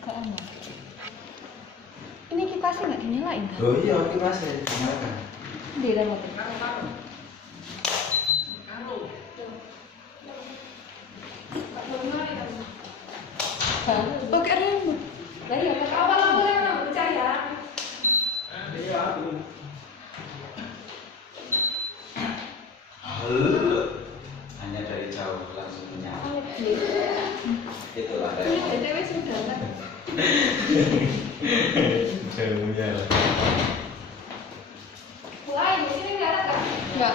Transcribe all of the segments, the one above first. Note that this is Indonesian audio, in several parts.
Kayaknya. Ini kipasnya nggak dinyalain kan? Oh iya, kipasnya dinyalakan. Di dalam. Pakai remote. Lah iya, pakai apa lampu yang percaya? Iya. Hanya dari jauh langsung menyala. Itulah Ini BTW sudah kan? jauh menyala. Wah, di sini nggak ada kan? Nggak.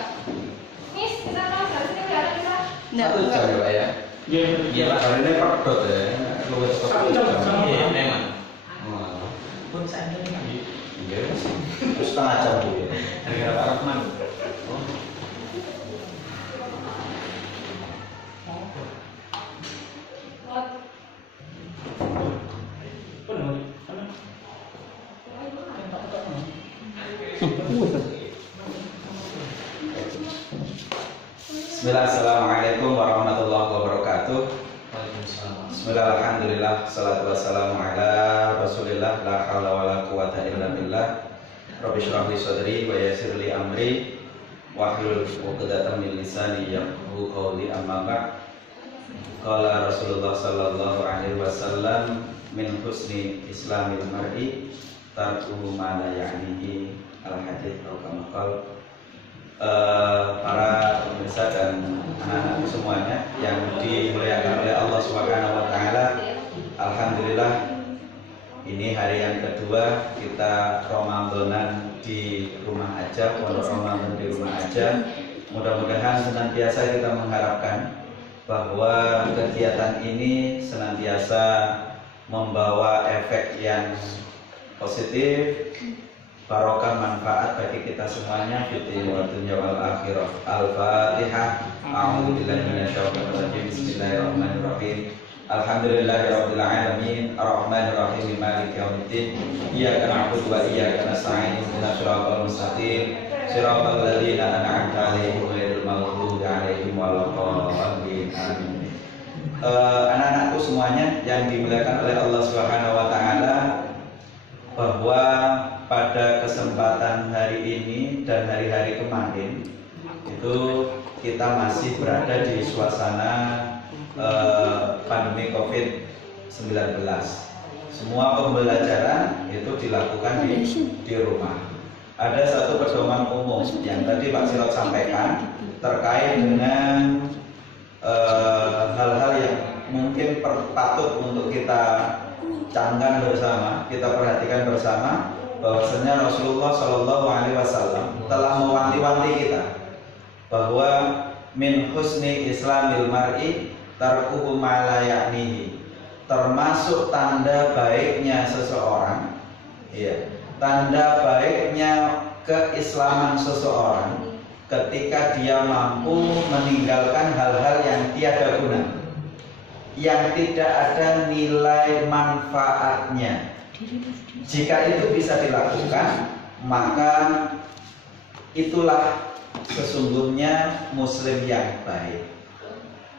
Miss, kita mau dari sini nggak ada kita? Satu jam ya Pak ya? Iya Pak, hari ini pedot ya. Satu jam sama Pak? Memang. Pun saya ini kan? Iya, terus setengah jam dulu ya. Gara-gara Pak Rahman. Bismillah, assalamualaikum warahmatullahi wabarakatuh. Bismillah, alhamdulillah, salatu wassalamu ala rasulillah, la hawla wa la quwata illa billah. Rabbi shrah li sadri wa yassir li amri wahlul 'uqdatam min lisani yafqahu qawli, amma ba'd. Qala Rasulullah sallallahu alaihi wasallam, min husni islamil mar'i tarkuhu ma la ya'nihi, al-hadits atau kama qala. Para pemirsa dan anak-anak semuanya yang dimuliakan oleh Allah Subhanahu wa taala. Alhamdulillah, ini hari yang kedua kita Ramadanan di rumah aja, pondok Ramadan di rumah aja. Mudah-mudahan senantiasa kita mengharapkan bahwa kegiatan ini senantiasa membawa efek yang positif, barokah, manfaat bagi kita semuanya fid dunya wal akhirah. Al-Fatihah. A'udzubillahi minasyaitonir rajim. Bismillahirrahmanirrahim. Alhamdulillahirabbil alamin, arrahmanir rahim, maliki yaumiddin. Iyyaka na'budu wa iyyaka nasta'in. Ihdinas siratal mustaqim, siratal ladzina an'amta 'alaihim ghairil maghdubi 'alaihim waladdallin. Amin. Anak-anakku semuanya yang dimuliakan oleh Allah Subhanahu wa taala, bahwa pada kesempatan hari ini dan hari-hari kemarin itu kita masih berada di suasana pandemi COVID-19. Semua pembelajaran itu dilakukan di rumah. Ada satu pedoman umum yang tadi Pak Sirot sampaikan terkait dengan hal-hal yang mungkin patut untuk kita camkan bersama, kita perhatikan bersama, bahwasanya Rasulullah Shallallahu Alaihi Wasallam telah mewanti-wanti kita bahwa min husni islamil mar'i tarkuhu ma la ya'nihi, termasuk tanda baiknya seseorang, ya, tanda baiknya keislaman seseorang ketika dia mampu meninggalkan hal-hal yang tiada guna, yang tidak ada nilai manfaatnya. Jika itu bisa dilakukan, maka itulah sesungguhnya muslim yang baik.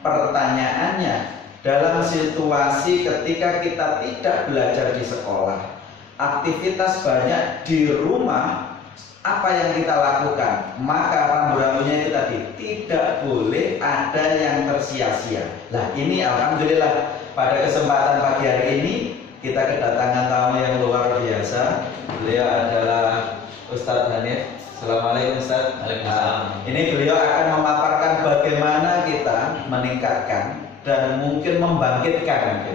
Pertanyaannya, dalam situasi ketika kita tidak belajar di sekolah, aktivitas banyak di rumah, apa yang kita lakukan? Maka rambu-rambunya itu tadi, tidak boleh ada yang tersia-sia. Nah, ini alhamdulillah pada kesempatan pagi hari ini kita kedatangan tamu yang luar biasa. Beliau adalah Ustadz Hanif. Assalamualaikum Ustadz. Waalaikumsalam. Ini beliau akan memaparkan bagaimana kita meningkatkan dan mungkin membangkitkan,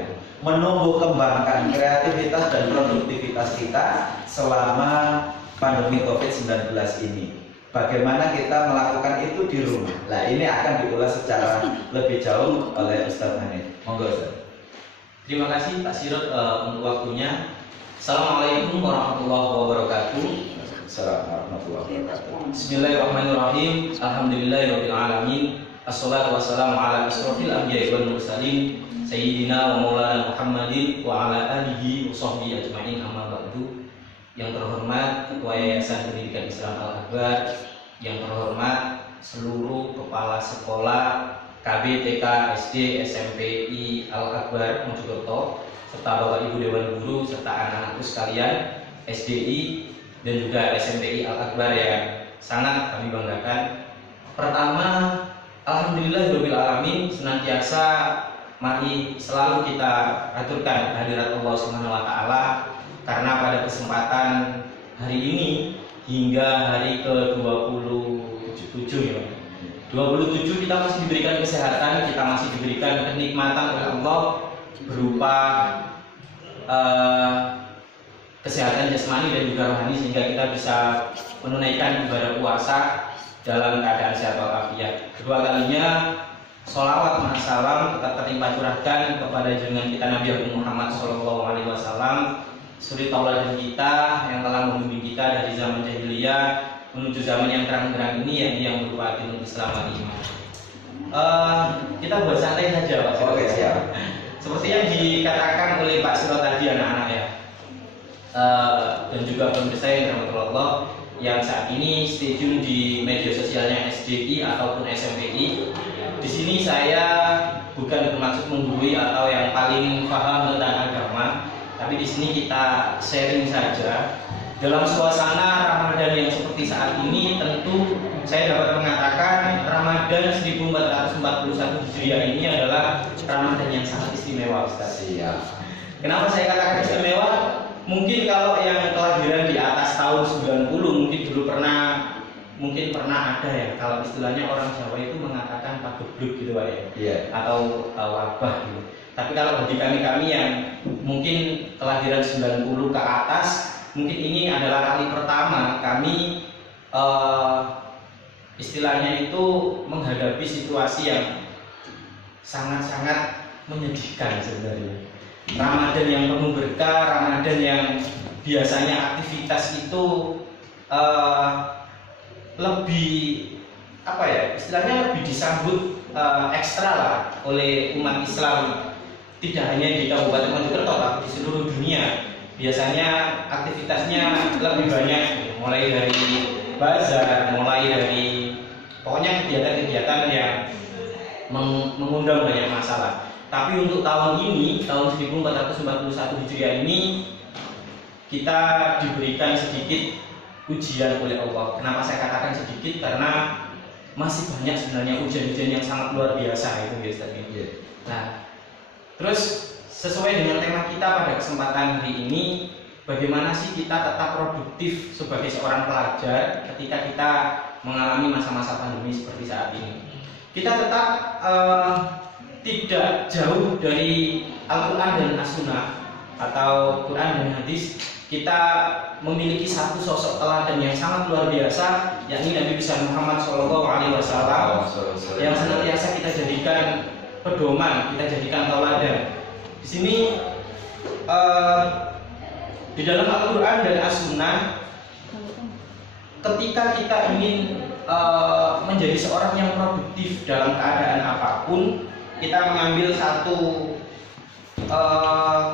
menumbuh kembangkan kreativitas dan produktivitas kita selama pandemi COVID-19 ini. Bagaimana kita melakukan itu di rumah. Nah, ini akan diulas secara lebih jauh oleh Ustadz Hanif. Monggo Ustadz. Terima kasih Pak Sirot untuk waktunya. Assalamualaikum warahmatullahi wabarakatuh. Assalamualaikum warahmatullahi wabarakatuh. Bismillahirrahmanirrahim. Alhamdulillahirabbil alamin. Assalatu wassalamu ala asrofil anbiya'i wal mursalin, sayyidina wa maulana Muhammadin wa ala alihi wa sahbihi ajma'in, amma ba'du. Yang terhormat Ketua Yayasan Pendidikan Islam Al-Akbar, yang terhormat seluruh kepala sekolah KB, TK, SD, SMPI Al-Akbar Mojokerto, serta Bapak Ibu Dewan Guru serta anak-anakku sekalian, SDI dan juga SMPI Al-Akbar yang sangat kami banggakan. Pertama, alhamdulillahirabbil alamin, senantiasa mari selalu kita aturkan hadirat Allah Subhanahu wa taala, karena pada kesempatan hari ini hingga hari ke-27 ya. 27 kita masih diberikan kesehatan, kita masih diberikan kenikmatan oleh Allah berupa kesehatan jasmani dan juga rohani, sehingga kita bisa menunaikan ibadah puasa dalam keadaan sehat walafiat. Kedua kalinya sholawat dan salam tetap terlimpah curahkan kepada junjungan kita Nabi Muhammad SAW, suri tauladan kita yang telah membimbing kita dari zaman jahiliyah menuju zaman yang terang-terang ini, yang berupa agama Islam dan iman. Kita buat santai saja, Pak. Oke, siap. Seperti yang dikatakan oleh Pak Siro tadi, anak-anak ya, dan juga pemirsa yang dirahmati Allah, yang saat ini stay tune di media sosialnya SDI ataupun SMPI. Di sini saya bukan bermaksud menggurui atau yang paling paham tentang agama, tapi di sini kita sharing saja. Dalam suasana Ramadan yang seperti saat ini, tentu saya dapat mengatakan Ramadan 1441 Hijriah ini adalah Ramadan yang sangat istimewa, Ustaz. Siap. Kenapa saya katakan istimewa? Mungkin kalau yang kelahiran di atas tahun 90 mungkin pernah ada ya, kalau istilahnya orang Jawa itu mengatakan pagebluk gitu Pak ya. Iya. Atau wabah gitu. Tapi kalau bagi kami yang mungkin kelahiran 90 ke atas, mungkin ini adalah kali pertama kami istilahnya itu menghadapi situasi yang sangat-sangat menyedihkan sebenarnya. Ramadan yang penuh berkah, Ramadan yang biasanya aktivitas itu lebih apa ya, istilahnya lebih disambut ekstra lah oleh umat Islam, tidak hanya di Kabupaten Mojokerto tapi di seluruh dunia. Biasanya aktivitasnya lebih banyak, mulai dari bazar, mulai dari pokoknya kegiatan-kegiatan yang mengundang banyak masalah. Tapi untuk tahun ini, tahun 1441 Hijriah ini, kita diberikan sedikit ujian oleh Allah. Kenapa saya katakan sedikit? Karena masih banyak sebenarnya ujian-ujian yang sangat luar biasa itu biasanya. Nah, terus sesuai dengan tema kita pada kesempatan hari ini, bagaimana sih kita tetap produktif sebagai seorang pelajar ketika kita mengalami masa-masa pandemi seperti saat ini? Kita tetap tidak jauh dari Al-Quran dan As-Sunnah atau Quran dan Hadis. Kita memiliki satu sosok teladan yang sangat luar biasa, yakni Nabi besar Muhammad SAW, yang senantiasa kita jadikan pedoman, kita jadikan teladan. Di sini di dalam Al-Quran dan As-Sunnah, ketika kita ingin menjadi seorang yang produktif dalam keadaan apapun, kita mengambil satu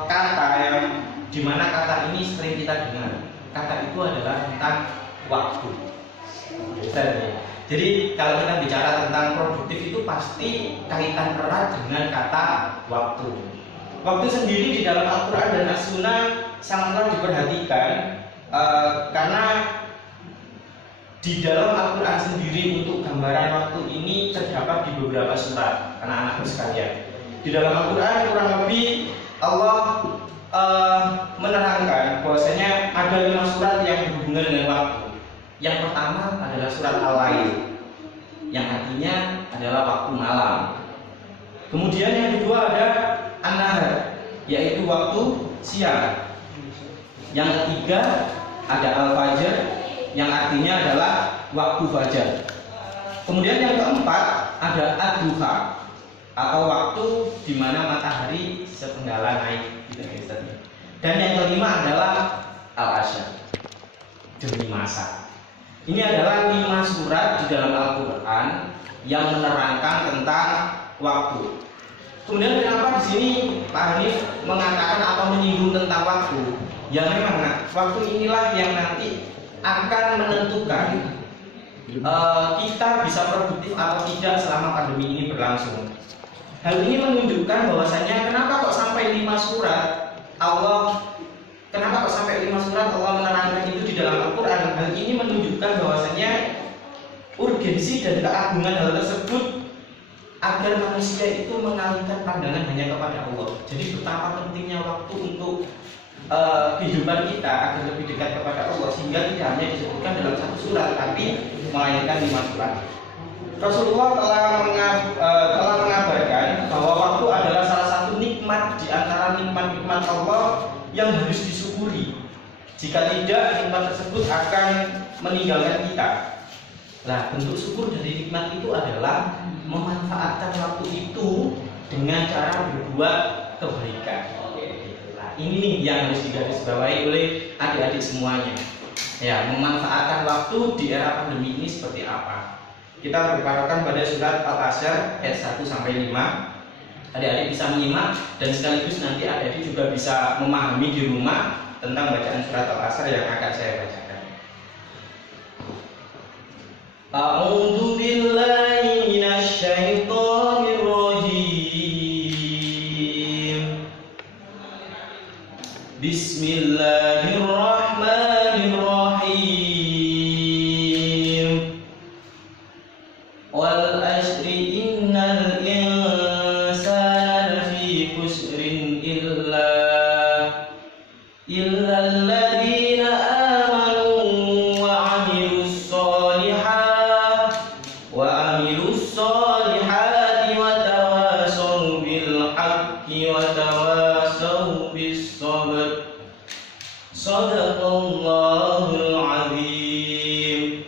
kata yang dimana kata ini sering kita dengar. Kata itu adalah tentang waktu. Jadi kalau kita bicara tentang produktif itu pasti kaitan erat dengan kata waktu. Waktu sendiri di dalam Al-Quran dan As-Sunnah sangatlah diperhatikan, karena di dalam Al-Quran sendiri untuk gambaran waktu ini terdapat di beberapa surat, anak-anakku sekalian. Di dalam Al-Quran kurang lebih Allah menerangkan bahwasanya ada 5 surat yang berhubungan dengan waktu. Yang pertama adalah surat Al-Lail, yang artinya adalah waktu malam. Kemudian yang kedua ada An-Nahar, yaitu waktu siang. Yang ketiga ada Al-Fajr, yang artinya adalah waktu fajar. Kemudian yang keempat ada Ad-Duha, atau waktu di mana matahari sepenggalan naik, gitu ya. Dan yang kelima adalah Al-Asya, demi masa. Ini adalah 5 surat di dalam Al-Quran yang menerangkan tentang waktu. Kemudian kenapa di sini Pak Hanif mengatakan atau menyinggung tentang waktu? Ya memang waktu inilah yang nanti akan menentukan kita bisa produktif atau tidak selama pandemi ini berlangsung. Hal ini menunjukkan bahwasanya kenapa kok sampai 5 surat Allah menerangkan itu di dalam Al-Quran. Hal ini menunjukkan bahwasanya urgensi dan keagungan hal tersebut agar manusia itu mengalihkan pandangan hanya kepada Allah. Jadi betapa pentingnya waktu untuk kehidupan kita agar lebih dekat kepada Allah, sehingga tidak hanya disebutkan dalam satu surat, tapi melainkan 5 surat. Rasulullah telah mengabarkan bahwa waktu adalah salah satu nikmat di antara nikmat-nikmat Allah yang harus disyukuri. Jika tidak, nikmat tersebut akan meninggalkan kita. Nah, bentuk syukur dari nikmat itu adalah memanfaatkan waktu itu dengan cara berbuat kebaikan. Nah, ini nih yang harus digarisbawahi oleh adik-adik semuanya. Ya, memanfaatkan waktu di era pandemi ini seperti apa? Kita berpatokan pada surat Al-Asr ayat 1 sampai 5. Adik-adik bisa menyimak dan sekaligus nanti adik-adik juga bisa memahami di rumah tentang bacaan surat Al-Asr yang akan saya bacakan. A'udzu billahi minasyaitonir rajim. Bismillahirrahmanirrahim. Wal asri innal insana lafi khusrin illa alladzina amanu wa amilus solihati wa tawasaw bil haqqi wa tawasaw bis sabr. Shadaqallahul azim.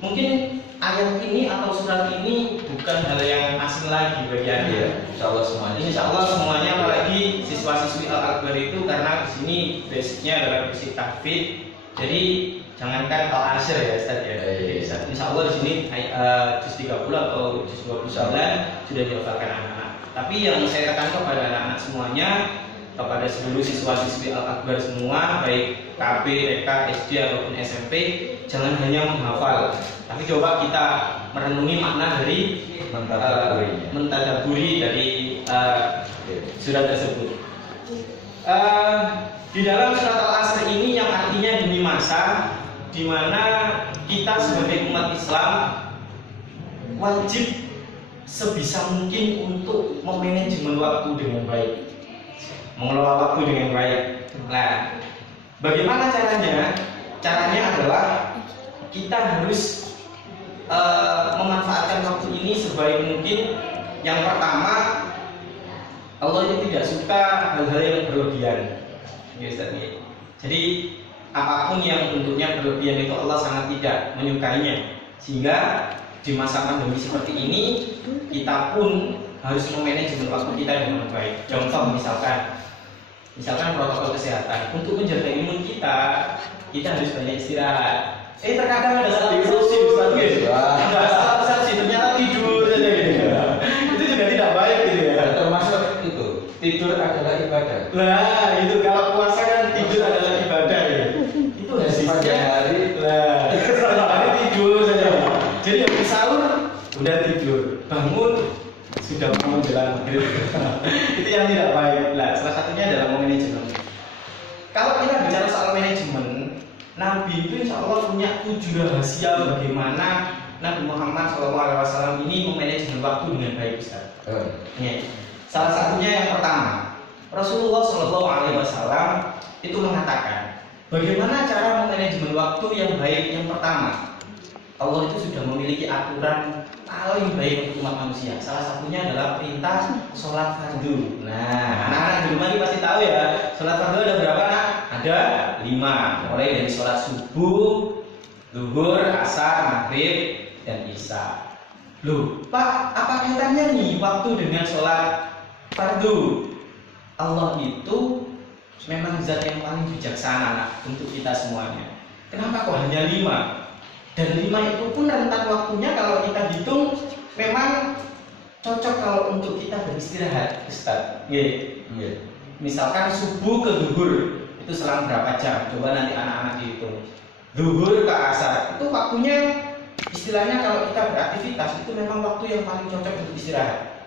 Mungkin ayat ini atau surat ini bukan hal yang asing lagi bagi Anda. Insyaallah semuanya. Insyaallah semuanya, apalagi siswa-siswi Al-Akbar itu, karena di sini basicnya adalah basic tahfidz. Jadi jangankan Al-Asr ya Ustaz ya. Insyaallah di sini juz 30 atau juz 29 sudah dihafalkan anak-anak. Tapi yang saya tekankan kepada anak-anak semuanya, kepada seluruh siswa-siswi Al-Akbar semua, baik KB, TK, SD ataupun SMP, jangan hanya menghafal, tapi coba kita merenungi makna dari mentadaburi dari surat tersebut. Di dalam surat Al-Asr ini yang artinya demi masa, di mana kita sebagai umat Islam wajib sebisa mungkin untuk memanajemen waktu dengan baik, mengelola waktu dengan baik. Nah, bagaimana caranya? Caranya adalah kita harus memanfaatkan waktu ini sebaik mungkin. Yang pertama, Allah itu tidak suka hal-hal yang berlebihan. Jadi apapun yang bentuknya berlebihan itu Allah sangat tidak menyukainya. Sehingga di masa pandemi seperti ini, kita pun harus memanajemen waktu kita dengan baik. Contoh misalkan protokol kesehatan, untuk menjaga imun kita harus banyak istirahat. Terkadang ada salah persepsi Ustaz gitu. Enggak salah persepsi, ternyata tidur saja gitu. Itu juga tidak baik gitu ya. Termasuk itu, tidur adalah ibadah. Nah, itu kalau puasa kan tidur adalah ibadah ya. Itu hadisnya hari. Nah, hari tidur saja. Jadi habis sahur udah tidur, bangun sudah mau menjelang maghrib. Itu yang tidak baik. Nah, salah satunya adalah manajemen. Kalau kita bicara soal manajemen, Nabi itu insya Allah punya 7 rahasia bagaimana Nabi Muhammad SAW ini memanajemen waktu dengan baik, Ustaz. Salah satunya yang pertama, Rasulullah SAW itu mengatakan bagaimana cara memanajemen waktu yang baik. Yang pertama, Allah itu sudah memiliki aturan paling baik untuk umat manusia. Salah satunya adalah perintah sholat fardu. Nah, anak-anak di rumah ini pasti tahu ya, sholat fardu ada berapa nak? Ada 5. Mulai dari sholat subuh, zuhur, asar, maghrib, dan isya. Loh, Pak, apa kaitannya nih waktu dengan sholat fardu? Allah itu memang zat yang paling bijaksana nak, untuk kita semuanya. Kenapa kok hanya 5? Dan 5 itu pun rentan waktunya kalau kita hitung memang cocok kalau untuk kita beristirahat, Ustaz. Misalkan subuh ke zuhur itu selang berapa jam? Coba nanti anak-anak dihitung. Zuhur ke asar itu waktunya istilahnya kalau kita beraktivitas itu memang waktu yang paling cocok untuk istirahat.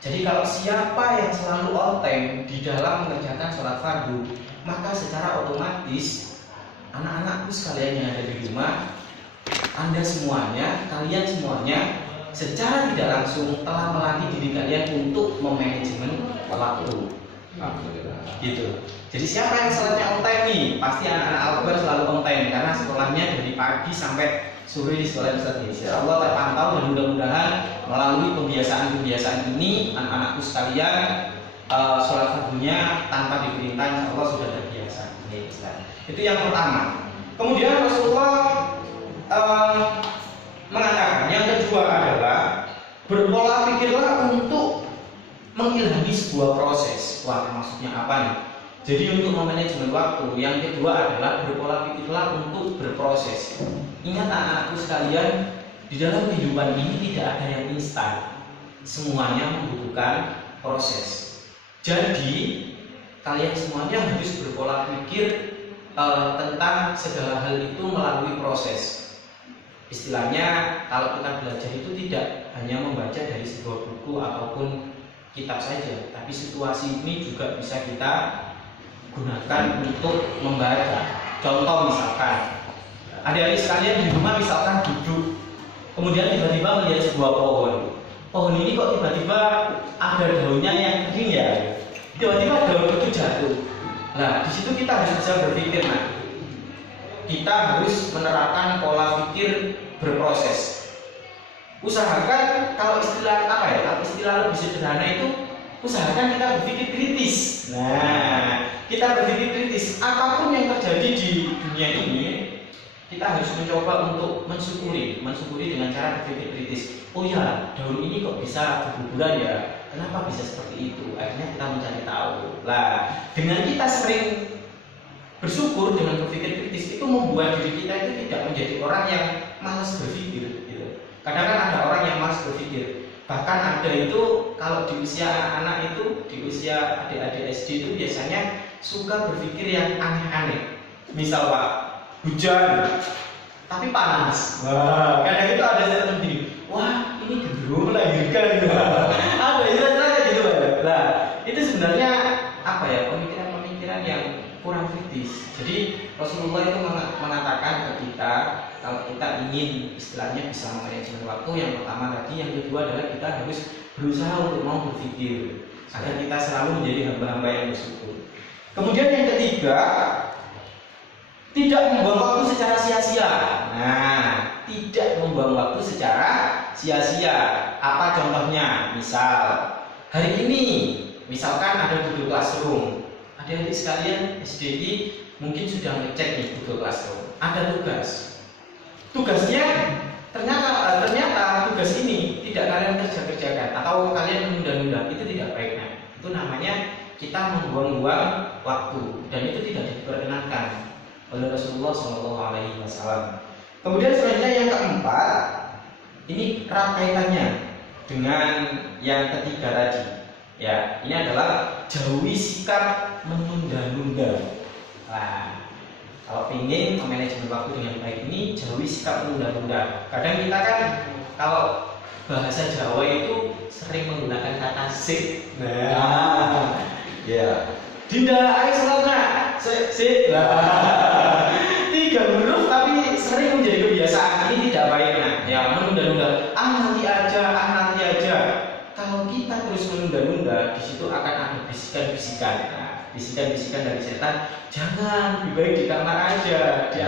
Jadi kalau siapa yang selalu on time di dalam mengerjakan sholat fardu, maka secara otomatis anak-anakku sekalian yang ada di rumah, Anda semuanya, kalian semuanya secara tidak langsung telah melatih diri kalian untuk memanajemen waktu. Gitu. Jadi siapa yang sholatnya on time nih? Pasti anak-anak Al-Akbar selalu on time karena sekolahnya dari pagi sampai sore di sekolah Ustaz ini. Insya Allah terpantau dan mudah-mudahan melalui kebiasaan-kebiasaan ini anak-anakku sekalian sholat fardunya tanpa diperintah insya Allah sudah terbiasa. Itu yang pertama. Kemudian Rasulullah mengatakan yang kedua adalah berpola pikirlah untuk mengilhami sebuah proses. Wah, maksudnya apa nih? Jadi untuk memanajemen waktu, yang kedua adalah berpola pikirlah untuk berproses. Ingat anak-anakku sekalian, di dalam kehidupan ini tidak ada yang instan. Semuanya membutuhkan proses. Jadi kalian semuanya harus berpola pikir tentang segala hal itu melalui proses. Istilahnya kalau kita belajar itu tidak hanya membaca dari sebuah buku ataupun kitab saja, tapi situasi ini juga bisa kita gunakan untuk membaca. Contoh misalkan, adik-adik sekalian di rumah misalkan duduk, kemudian tiba-tiba melihat sebuah pohon. Pohon ini kok tiba-tiba ada daunnya yang kering ya? Tiba-tiba daun itu jatuh. Nah, di situ kita harus bisa berpikir, kita harus menerapkan pola pikir berproses. Usahakan kalau istilah kalau istilah lebih sederhana itu usahakan kita berpikir kritis. Nah, kita berpikir kritis. Apapun yang terjadi di dunia ini, kita harus mencoba untuk mensyukuri dengan cara berpikir kritis. Oh ya, daun ini kok bisa berguguran ya? Kenapa bisa seperti itu? Akhirnya kita mencari tahu. Lah, dengan kita sering bersyukur dengan berpikir kritis itu membuat diri kita itu tidak menjadi orang yang malas berpikir. Kadang kan ada orang yang malas berpikir. Bahkan ada itu kalau di usia anak-anak itu, di usia adik-adik SD itu biasanya suka berpikir yang aneh-aneh. Misal Pak, hujan tapi panas. Wah, kadang itu ada statement gini, wah ini genderuwo melahirkan. Ada istilah gitu Pak. Nah, itu sebenarnya apa ya, pemikiran-pemikiran yang kurang kritis. Jadi Rasulullah itu mengatakan ke kita kalau kita ingin istilahnya bisa memanajemen waktu, yang pertama tadi, yang kedua adalah kita harus berusaha untuk mau berpikir agar kita selalu menjadi hamba-hamba yang bersyukur. Kemudian yang ketiga, tidak membuang waktu secara sia-sia. Nah, tidak membuang waktu secara sia-sia. Apa contohnya? Misal hari ini, misalkan ada Google Classroom. Adik-adik sekalian SDI mungkin sudah ngecek nih Google Classroom. Ada tugas. Tugasnya ternyata tugas ini tidak kalian kerjakan atau kalian menunda-nunda, itu tidak baik. Nah, itu namanya kita membuang-buang waktu dan itu tidak diperkenankan oleh Rasulullah SAW. Kemudian selanjutnya yang keempat, ini erat kaitannya dengan yang ketiga tadi. Ya, ini adalah jauhi sikap menunda-nunda. Nah, kalau ingin memanajemen waktu dengan baik ini, jauhi sikap menunda-nunda. Kadang kita kan kalau bahasa Jawa itu sering menggunakan kata sik. Nah, ya. Dinda, ayo selama sik. Nah, 3 huruf tapi sering menjadi kebiasaan. Ini tidak baik. Nah, ya menunda-nunda. Nanti aja. Kalau kita terus menunda-nunda, di situ akan ada bisikan-bisikan. Nah, bisikan-bisikan dari setan, jangan, lebih baik di kamar aja, di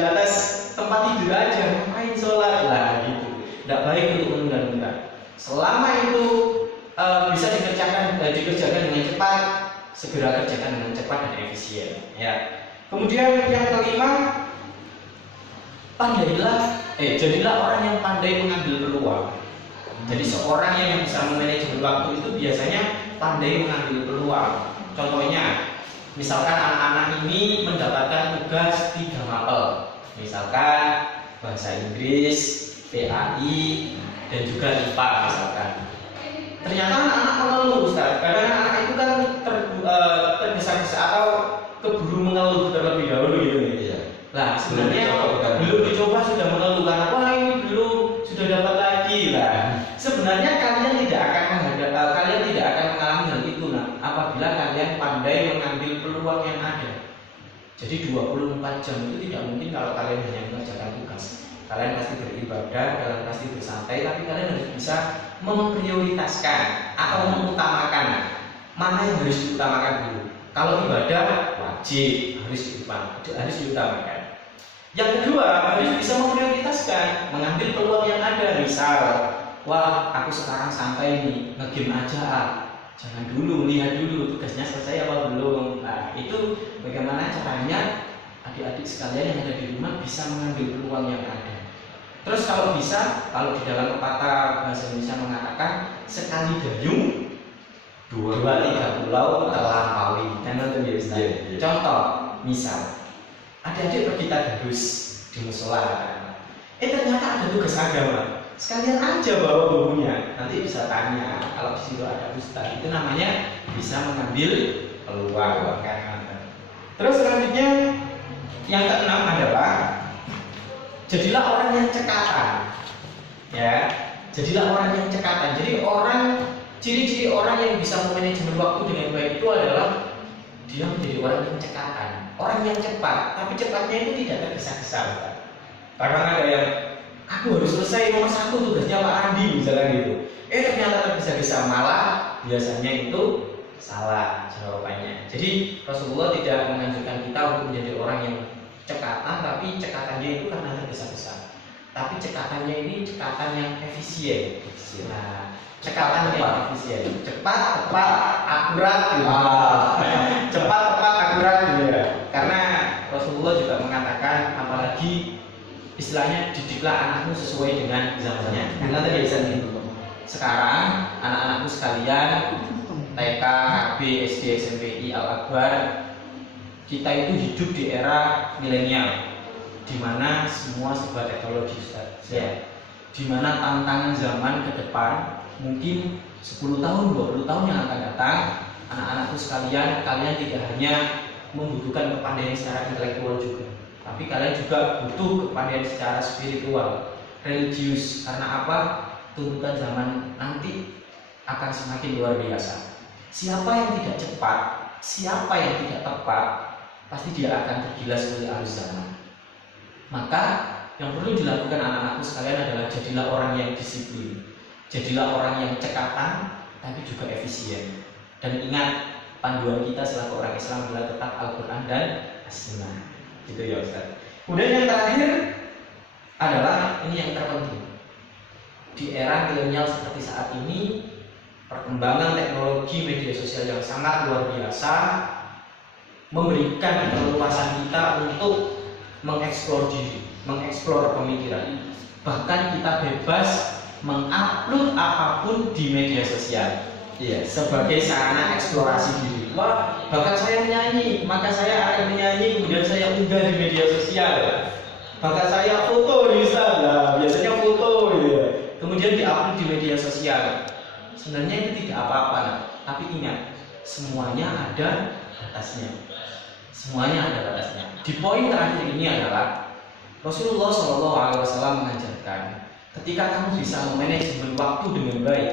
atas tempat tidur aja, ngapain sholat lah gitu. Tidak baik untuk menunda-nunda. Selama itu bisa dikerjakan dengan cepat, segera kerjakan dengan cepat dan efisien. Ya. Kemudian yang kelima, jadilah orang yang pandai mengambil peluang. Jadi seorang yang bisa memanajemen waktu itu biasanya pandai mengambil peluang. Contohnya, misalkan anak-anak ini mendapatkan tugas 3 mapel, misalkan bahasa Inggris, PAI, dan juga IPA misalkan. Ternyata anak-anak mengeluh, Ustaz. Kadang anak itu kan tergesa-gesa atau keburu mengeluh terlebih dahulu gitu. Nah, sebenarnya belum coba sudah mengeluh karena wah ini belum, sudah dapat lagi lah. Sebenarnya kalian tidak akan mengalami hal itu apabila kalian pandai mengambil peluang yang ada. Jadi 24 jam itu tidak mungkin kalau kalian hanya mengerjakan tugas. Kalian pasti beribadah, kalian pasti bersantai, tapi kalian harus bisa memprioritaskan atau mengutamakan mana yang harus diutamakan dulu. Kalau ibadah wajib harus diutamakan. Yang kedua, harus bisa memprioritaskan, mengambil peluang yang ada. Misal, wah aku sekarang santai nih, ngegame aja. Jangan dulu, lihat dulu tugasnya selesai apa belum. Nah, itu bagaimana caranya adik-adik sekalian yang ada di rumah bisa mengambil peluang yang ada. Terus kalau bisa, kalau di dalam pepatah bahasa Indonesia mengatakan sekali dayung dua tiga pulau terlampaui. Contoh, misal adik-adik pergi tadarus di musola, ternyata ada tugas agama. Sekalian aja bawa bukunya, nanti bisa tanya. Kalau di situ ada ustaz, itu namanya bisa mengambil peluang. Terus selanjutnya yang keenam adalah jadilah orang yang cekatan. Ya, jadilah orang yang cekatan. Jadi ciri-ciri orang yang bisa memanajemen waktu dengan baik itu adalah dia menjadi orang yang cekatan, orang yang cepat. Tapi cepatnya itu tidak tergesa-gesa. Kadang ada yang aku harus selesai nomor 1 tugasnya Pak Andi misalnya gitu. Ternyata tergesa-gesa, malah biasanya itu salah jawabannya. Jadi Rasulullah tidak menganjurkan kita untuk menjadi orang yang cekatan, tapi cekatannya itu karena tergesa-gesa. Tapi cekatannya ini cekatan yang efisien. Nah, cekatan yang efisien, cepat, tepat, akurat gitu. Cepat, tepat, akurat gitu ya. Karena Rasulullah juga mengatakan, apalagi istilahnya didiklah anakmu sesuai dengan zamannya. Karena tadi gitu. Sekarang anak-anakku sekalian TK, KB, SD, SMPI, Al-Akbar, kita itu hidup di era milenial, di mana semua serba teknologi, ya. Di mana tantangan zaman ke depan mungkin 10 tahun, 20 tahun yang akan datang, anak-anakku sekalian, kalian tidak hanya membutuhkan kepandaian secara intelektual juga, tapi kalian juga butuh kepandaian secara spiritual, religius. Karena apa? Tuntutan zaman nanti akan semakin luar biasa. Siapa yang tidak cepat, siapa yang tidak tepat, pasti dia akan tergilas oleh arus zaman. Maka yang perlu dilakukan anak-anakku sekalian adalah jadilah orang yang disiplin, jadilah orang yang cekatan, tapi juga efisien. Dan ingat, panduan kita selaku orang Islam adalah tetap Al-Quran dan As-Sunnah. Gitu ya Ustaz. Kemudian yang terakhir adalah ini yang terpenting. Di era milenial seperti saat ini, perkembangan teknologi media sosial yang sangat luar biasa memberikan keleluasan kita untuk mengeksplor diri, mengeksplor pemikiran. Bahkan kita bebas mengupload apapun di media sosial, sebagai sarana eksplorasi diri. Wah, bakat saya menyanyi, maka saya akan menyanyi, kemudian saya unggah di media sosial. Bakat saya foto di Instagram, biasanya foto ya. Kemudian diupload di media sosial. Sebenarnya itu tidak apa-apa, tapi ingat, semuanya ada batasnya. Semuanya ada batasnya. Di poin terakhir ini adalah Rasulullah SAW mengajarkan, ketika kamu bisa memanajemen waktu dengan baik,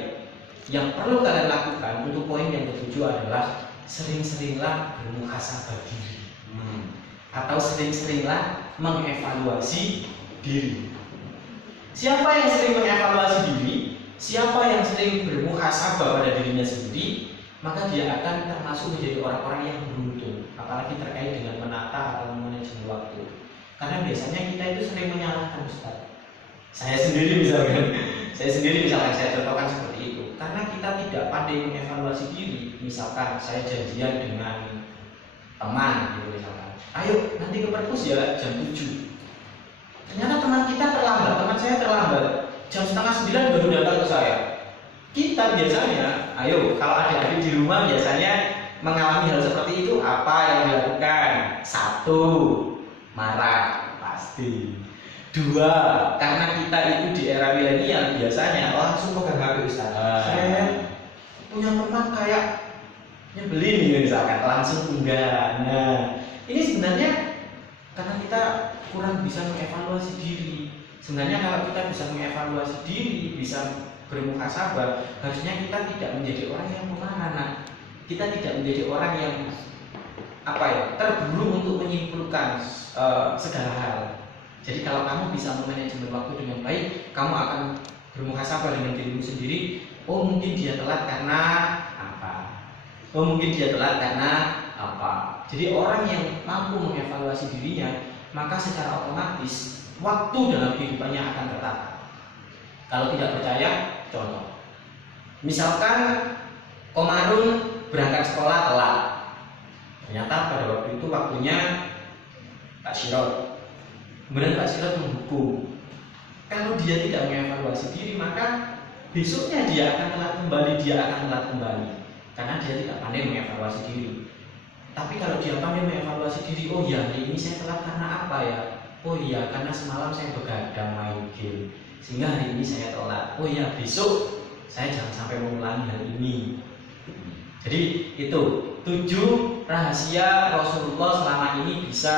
yang perlu kalian lakukan untuk poin yang ketujuh adalah sering-seringlah bermuhasabah diri, atau sering-seringlah mengevaluasi diri. Siapa yang sering mengevaluasi diri, siapa yang sering bermuhasabah pada dirinya sendiri, maka dia akan termasuk menjadi orang-orang yang beruntung, apalagi terkait dengan menata atau manajemen waktu. Karena biasanya kita itu sering menyalahkan Ustaz. Saya sendiri misalkan saya contohkan seperti itu. Karena kita tidak pandai mengevaluasi diri. Misalkan saya janjian dengan teman gitu misalkan, ayo nanti ke perpus ya jam 7. Ternyata teman saya terlambat, jam 8:30 baru datang ke saya. Kita biasanya, ayo kalau adik-adik di rumah biasanya mengalami hal seperti itu, apa yang dilakukan? 1, marah pasti. 2, karena kita itu di era milenial biasanya langsung pegang HP Ustaz. Saya punya teman kayak nyebelin nih misalkan, langsung enggak. Nah, ini sebenarnya Karena kita kurang bisa mengevaluasi diri. Sebenarnya kalau kita bisa mengevaluasi diri, bisa bermuhasabah, harusnya kita tidak menjadi orang yang pemarah. Kita tidak menjadi orang yang terburu untuk menyimpulkan segala hal. Jadi kalau kamu bisa memanajemen waktu dengan baik, kamu akan bermuhasabah dengan dirimu sendiri. Oh mungkin dia telat karena apa? Oh mungkin dia telat karena apa? Jadi orang yang mampu mengevaluasi dirinya, maka secara otomatis waktu dalam kehidupannya akan tertata. Kalau tidak percaya, contoh. Misalkan Komarun berangkat sekolah telat. Ternyata pada waktu itu waktunya Pak Sirot. Kemudian Pak Sirot menghukum. Kalau dia tidak mengevaluasi diri, maka besoknya dia akan telat kembali. Karena dia tidak pandai mengevaluasi diri. Tapi kalau dia pandai mengevaluasi diri, oh ya hari ini saya telat karena apa ya? Oh iya karena semalam saya begadang main game, sehingga hari ini saya telat. Oh iya besok saya jangan sampai mengulangi hal ini. Jadi itu 7 rahasia Rasulullah selama ini bisa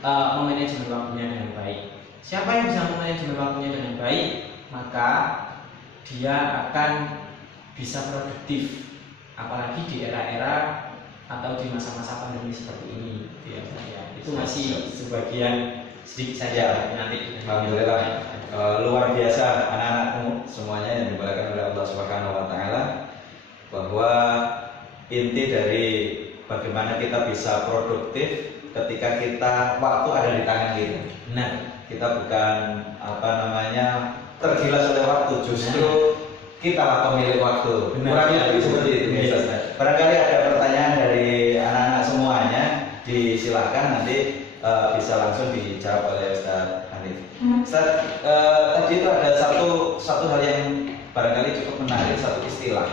memanajemen waktunya dengan baik. Siapa yang bisa memanajemen waktunya dengan baik, maka dia akan bisa produktif, apalagi di era-era atau di masa-masa pandemi seperti ini. Itu masih sebagian sedikit saja nanti. Alhamdulillah, luar biasa anak-anakmu semuanya yang dimuliakan oleh Allah Subhanahu wa taala, bahwa inti dari bagaimana kita bisa produktif ketika kita waktu ada di tangan kita. Nah, kita bukan tergilas oleh waktu, justru kita lah pemilik waktu. Kurangnya seperti itu. Barangkali ada pertanyaan dari anak-anak semuanya, disilahkan nanti bisa langsung dijawab oleh Ustaz Hanif. Ustaz, tadi itu ada satu hal yang barangkali cukup menarik, satu istilah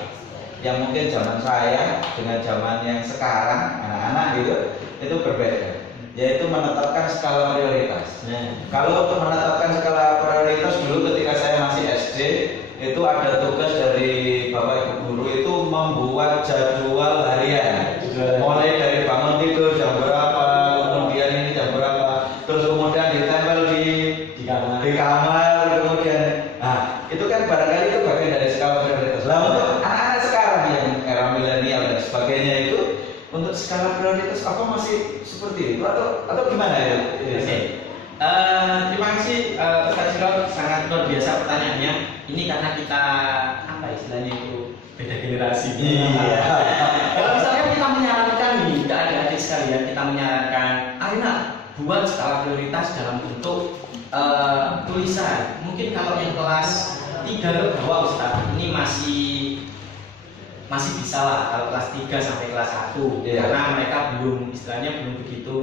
yang mungkin zaman saya dengan zaman yang sekarang anak-anak itu berbeda, yaitu menetapkan skala prioritas. Kalau untuk menetapkan skala prioritas dulu ketika saya masih SD, itu ada tugas dari Bapak Ibu guru itu membuat jadwal harian, mulai dari bangun tidur jam berapa, kemudian ini jam berapa, terus kemudian ditempel di kamar, kemudian itu kan barangkali itu bagian dari skala prioritas. Lah untuk anak-anak sekarang yang era milenial dan sebagainya itu, untuk skala prioritas apa masih seperti itu atau gimana ya? Terima kasih Ustaz Sirot, sangat luar biasa pertanyaannya. Ini karena kita istilahnya itu beda generasi. Iya. Kalau misalnya kita menyarankan nih ke adik-adik sekalian, kita menyarankan, ayo nak buat skala prioritas dalam bentuk tulisan. Mungkin kalau yang kelas 3 ke bawah Ustaz, ini masih bisa lah kalau kelas 3 sampai kelas 1, karena mereka belum begitu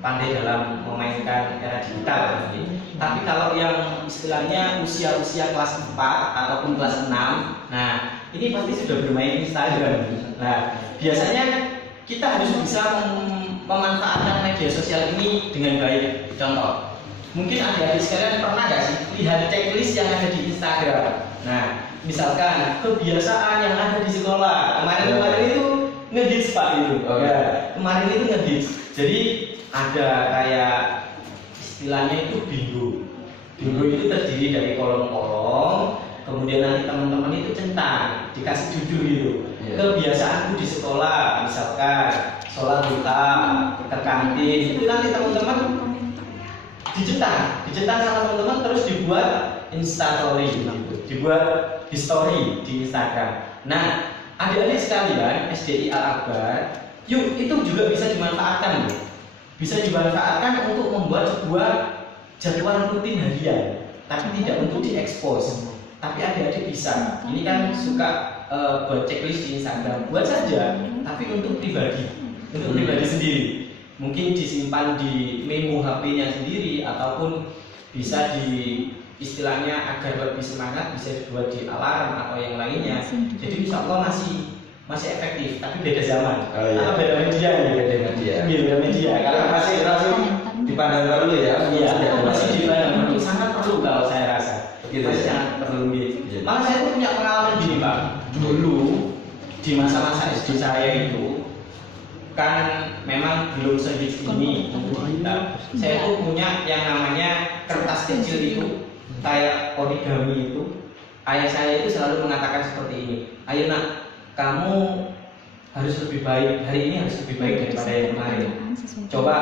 pandai dalam memainkan era digital. Tapi kalau yang istilahnya usia kelas 4 ataupun kelas 6, nah ini pasti sudah bermain Instagram. Nah biasanya kita harus bisa memanfaatkan media sosial ini dengan baik. Contoh, mungkin adik-adik sekalian pernah nggak sih lihat checklist yang ada di Instagram? Nah misalkan kebiasaan yang ada di sekolah, kemarin itu ngehits Pak itu. Kemarin itu ngehits. Jadi ada kayak istilahnya itu bingo. Bingo itu terdiri dari kolom-kolom, kemudian nanti teman-teman itu centang, dikasih judul itu. Kebiasaanku di sekolah, misalkan sholat duha, ke kantin, itu nanti teman-teman dicentang sama teman-teman, terus dibuat instastory, dibuat history di Instagram. Nah, adik-adik sekalian SDI Al-Akbar, yuk itu juga bisa dimanfaatkan loh. Bisa dimanfaatkan untuk membuat sebuah jadwal rutin harian, tapi tidak untuk diekspos. Tapi adik-adik bisa. Ini kan suka buat checklist di Instagram, buat saja, tapi untuk pribadi sendiri. Mungkin disimpan di memo HP-nya sendiri, ataupun bisa di istilahnya agar lebih semangat bisa dibuat di alarm atau yang lainnya. Jadi insya Allah masih efektif, tapi beda zaman. Karena beda media. Beda media. Karena masih dipandang perlu ya. Iya, masih dipandang perlu, sangat perlu kalau saya rasa. Masih sangat perlu. Malah saya tuh punya pengalaman gini Pak. Dulu di masa-masa SD saya itu, kan memang belum segitu ini untuk kita. Saya tuh punya yang namanya kertas kecil itu kayak origami itu. Ayah saya itu selalu mengatakan seperti ini, ayo nak, kamu harus lebih baik, hari ini harus lebih baik daripada yang kemarin. Coba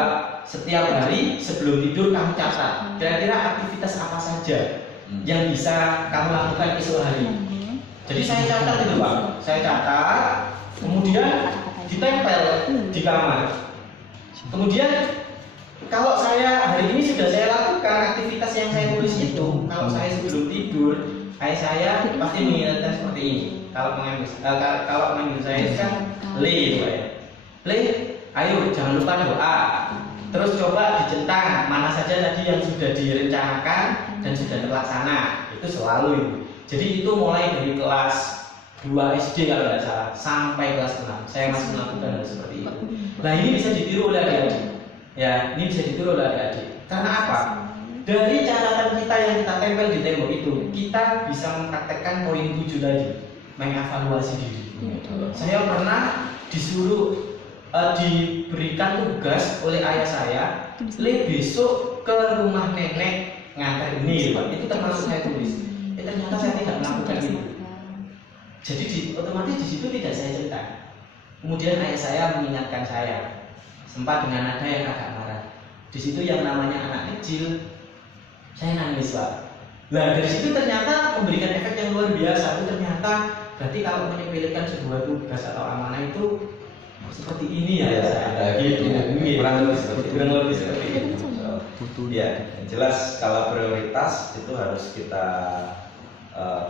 setiap hari sebelum tidur kamu catat kira-kira aktivitas apa saja yang bisa kamu lakukan esok hari. Jadi saya catat itu Pak, saya catat, kemudian ditempel di kamar. Kemudian kalau saya hari ini sudah saya lakukan aktivitas yang saya tulis itu, kalau saya sebelum tidur, ayah saya pasti mengingatkan seperti ini. Kalau manggil saya itu kan Le, Pak ya. Le, ayo jangan lupa doa. Terus coba dicentang mana saja tadi yang sudah direncanakan dan sudah terlaksana. Itu selalu. Jadi itu mulai dari kelas 2 SD kalau tidak salah sampai kelas 6 saya masih melakukan hal seperti itu. Nah ini bisa ditiru oleh adik-adik. Ya, ini bisa ditiru oleh adik-adik. Karena apa? Dari catatan kita yang kita tempel di tembok itu, kita bisa mempraktekkan poin 7 tadi, mengevaluasi diri. Saya pernah disuruh diberikan tugas oleh ayah saya, Le besok ke rumah nenek ngantar ini, Pak. Itu termasuk saya tulis. Ternyata saya tidak melakukan itu. Jadi otomatis di situ tidak saya centang. Kemudian ayah saya mengingatkan saya, sempat dengan nada yang agak marah. Di situ yang namanya anak kecil, saya nangis Pak. Nah dari situ ternyata memberikan efek yang luar biasa. Itu ternyata berarti kalau menyepelekan sebuah tugas atau amanah itu seperti ini ya. Gitu. Kurang lebih seperti itu. Ya, Jelas kalau prioritas itu harus kita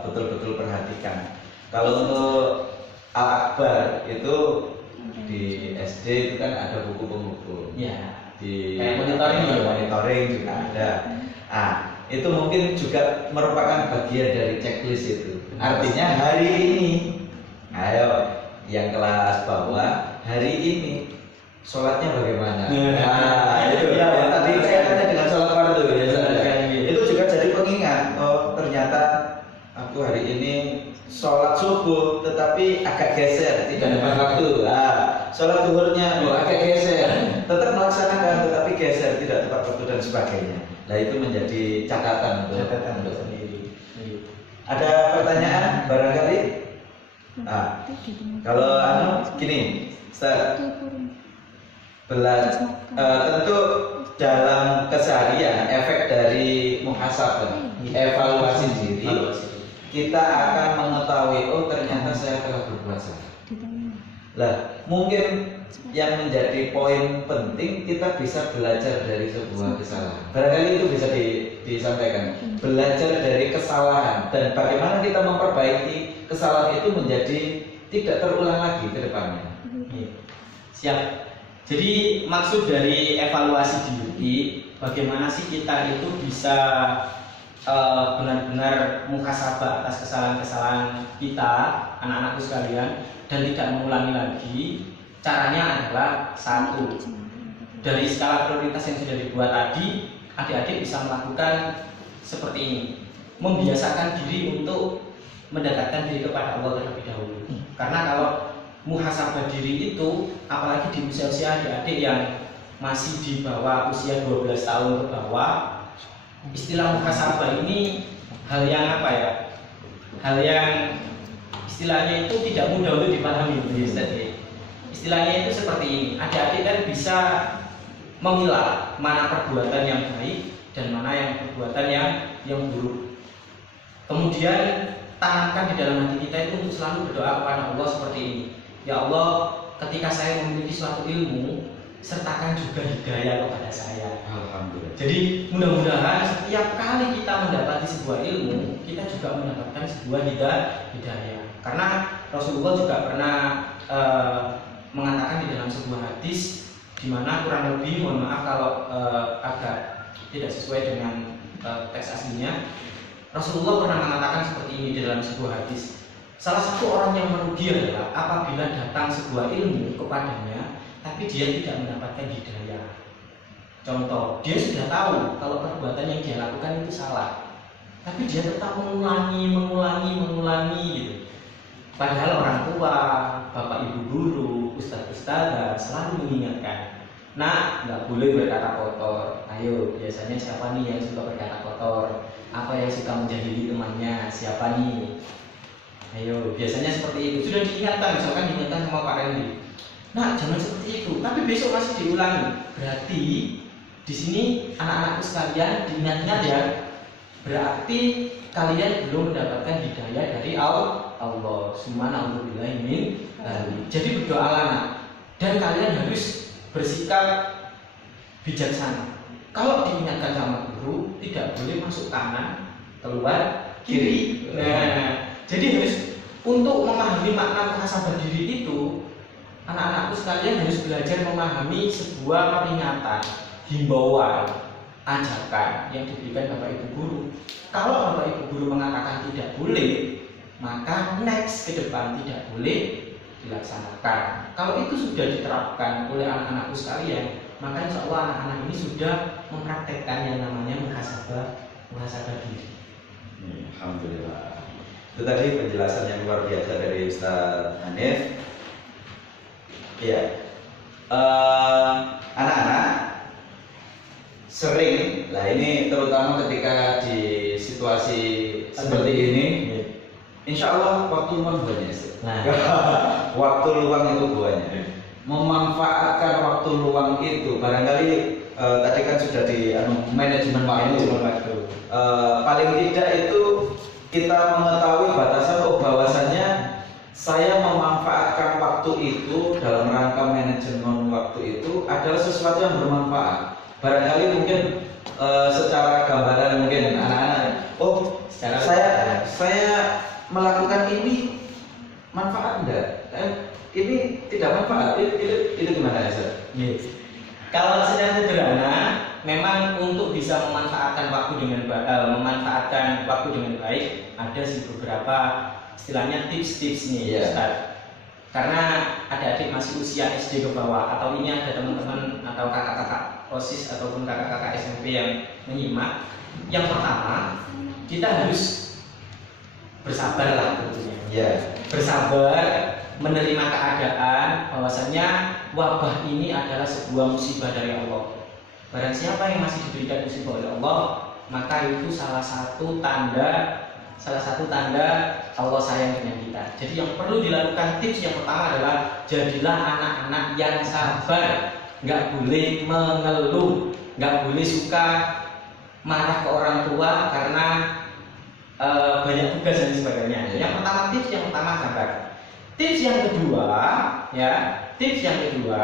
betul-betul perhatikan. Kalau untuk Al-Akbar itu di SD itu kan ada buku pengukur. Ya. Di kayak monitoring juga ada. Itu mungkin juga merupakan bagian dari checklist itu. Artinya hari ini, ayo yang kelas bawah hari ini sholatnya bagaimana? Itu ya, tadi saya tanya dengan sholat fardu ya. Itu juga jadi pengingat. Oh ternyata aku hari ini sholat subuh tetapi agak geser, tidak tepat waktu. Sholat zuhurnya agak geser, tetap melaksanakan tetapi geser, tidak tepat waktu dan sebagainya. Nah itu menjadi catatan untuk sendiri. Ada pertanyaan barangkali? Kalau gini, Ustaz, tentu dalam keseharian efek dari muhasabah, evaluasi diri, kita akan mengetahui oh ternyata saya telah berbuat salah. Lah, mungkin yang menjadi poin penting kita bisa belajar dari sebuah kesalahan. Barangkali itu bisa disampaikan. Belajar dari kesalahan dan bagaimana kita memperbaiki kesalahan itu menjadi tidak terulang lagi ke depannya. Siap. Jadi maksud dari evaluasi diri, bagaimana sih kita itu bisa benar-benar muhasabah atas kesalahan-kesalahan kita, anak-anakku sekalian, dan tidak mengulangi lagi. Caranya adalah satu, dari skala prioritas yang sudah dibuat tadi, adik-adik bisa melakukan seperti ini, membiasakan diri untuk mendekatkan diri kepada Allah terlebih dahulu. Karena kalau muhasabah diri itu, apalagi di usia-usia adik-adik yang masih di bawah usia 12 tahun ke bawah, istilah muhasabah ini hal yang apa ya? Hal yang istilahnya itu tidak mudah untuk dipahami, Istilahnya itu seperti ini. Adik-adik kan bisa memilah mana perbuatan yang baik dan mana yang perbuatan yang buruk. Kemudian tanamkan di dalam hati kita itu untuk selalu berdoa kepada Allah seperti ini. Ya Allah, ketika saya memiliki suatu ilmu, sertakan juga hidayah kepada saya. Alhamdulillah. Jadi mudah-mudahan setiap kali kita mendapati sebuah ilmu, kita juga mendapatkan sebuah hidayah. Karena Rasulullah juga pernah mengatakan di dalam sebuah hadis, di mana kurang lebih, mohon maaf kalau agak tidak sesuai dengan teks aslinya, Rasulullah pernah mengatakan seperti ini di dalam sebuah hadis. Salah satu orang yang merugi adalah apabila datang sebuah ilmu kepadanya, tapi dia tidak mendapatkan hidayah. Contoh, dia sudah tahu kalau perbuatan yang dia lakukan itu salah, tapi dia tetap mengulangi gitu. Padahal orang tua, bapak ibu guru, ustaz-ustaz selalu mengingatkan, nah nggak boleh berkata kotor. Ayo, biasanya siapa nih yang suka berkata kotor? Apa yang suka menjahili temannya? Siapa nih? Ayo, biasanya seperti itu. Sudah diingatkan, misalkan diingatkan sama Pak Randy. Nah, jangan seperti itu. Tapi besok masih diulangi. Berarti di sini anak-anakku sekalian diingat-ingat ya. Berarti kalian belum mendapatkan hidayah dari Allah. Subhanallahi min dzalik. Jadi berdoalah nak. Dan kalian harus bersikap bijaksana. Kalau diingatkan sama guru, tidak boleh masuk kanan, keluar kiri. Nah, jadi harus untuk memahami makna muhasabah diri itu, anak-anakku sekalian harus belajar memahami sebuah peringatan, himbauan, ajakan yang diberikan Bapak Ibu guru. Kalau Bapak Ibu guru mengatakan tidak boleh, maka next ke depan tidak boleh dilaksanakan. Kalau itu sudah diterapkan oleh anak-anakku sekalian, maka insya Allah anak-anak ini sudah mempraktekkan yang namanya muhasabah diri. Alhamdulillah. Itu tadi penjelasan yang luar biasa dari Ustaz Hanif. Ya, anak-anak sering, lah ini terutama ketika di situasi seperti ini, insya Allah waktu luang banyak. Waktu luang itu banyak. Memanfaatkan waktu luang itu barangkali tadi kan sudah di manajemen waktu. Paling tidak itu kita mengetahui batasan bahwasannya saya memanfaatkan waktu itu dalam rangka manajemen waktu itu adalah sesuatu yang bermanfaat. Barangkali mungkin secara gambaran mungkin anak-anak, saya melakukan ini manfaat enggak? Ini tidak manfaat. Itu gimana ya, Sir? Kalau secara sederhana, memang untuk bisa memanfaatkan waktu dengan baik, ada sih beberapa istilahnya tips-tips nih, Ustaz. Karena adik-adik masih usia SD ke bawah, atau ini ada teman-teman atau kakak-kakak OSIS ataupun kakak-kakak SMP yang menyimak. Yang pertama, kita harus bersabar lah tentunya. Bersabar menerima keadaan bahwasannya wabah ini adalah sebuah musibah dari Allah. Barang siapa yang masih diberikan musibah oleh Allah, maka itu salah satu tanda Allah sayang dengan kita. Jadi yang perlu dilakukan, tips yang pertama adalah jadilah anak-anak yang sabar. Nggak boleh mengeluh, nggak boleh suka marah ke orang tua karena banyak tugas dan sebagainya. Yang pertama sabar. Tips yang kedua,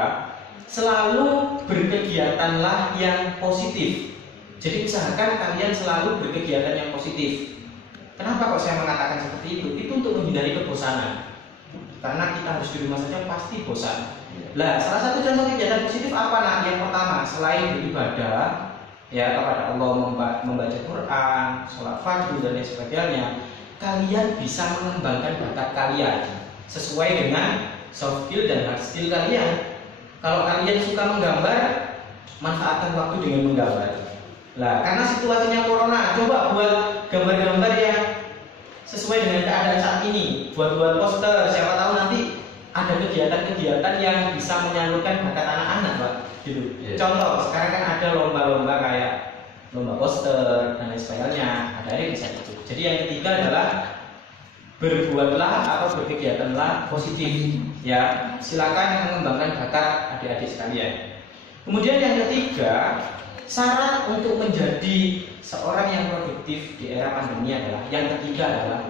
selalu berkegiatanlah yang positif. Jadi usahakan kalian selalu berkegiatan yang positif. Kenapa kok saya mengatakan seperti itu? Itu untuk menghindari kebosanan. Karena kita harus di rumah saja pasti bosan. Lah, salah satu contoh kegiatan positif apa nak? Yang pertama, selain beribadah ya kepada Allah, membaca Quran, sholat fardu dan lain sebagainya, kalian bisa mengembangkan bakat kalian sesuai dengan soft skill dan hard skill kalian. Kalau kalian suka menggambar, manfaatkan waktu dengan menggambar. Lah, karena situasinya corona, coba buat gambar-gambar yang sesuai dengan keadaan saat ini. Buat poster, siapa tahu nanti ada kegiatan-kegiatan yang bisa menyalurkan bakat anak-anak, Pak. Gitu. Contoh, sekarang kan ada lomba-lomba kayak lomba poster dan lain sebagainya. Ada yang bisa itu. Jadi yang ketiga adalah berbuatlah atau berkegiatanlah positif. Ya, silakan mengembangkan bakat adik-adik sekalian. Kemudian yang ketiga, syarat untuk menjadi seorang yang produktif di era pandemi adalah, yang ketiga adalah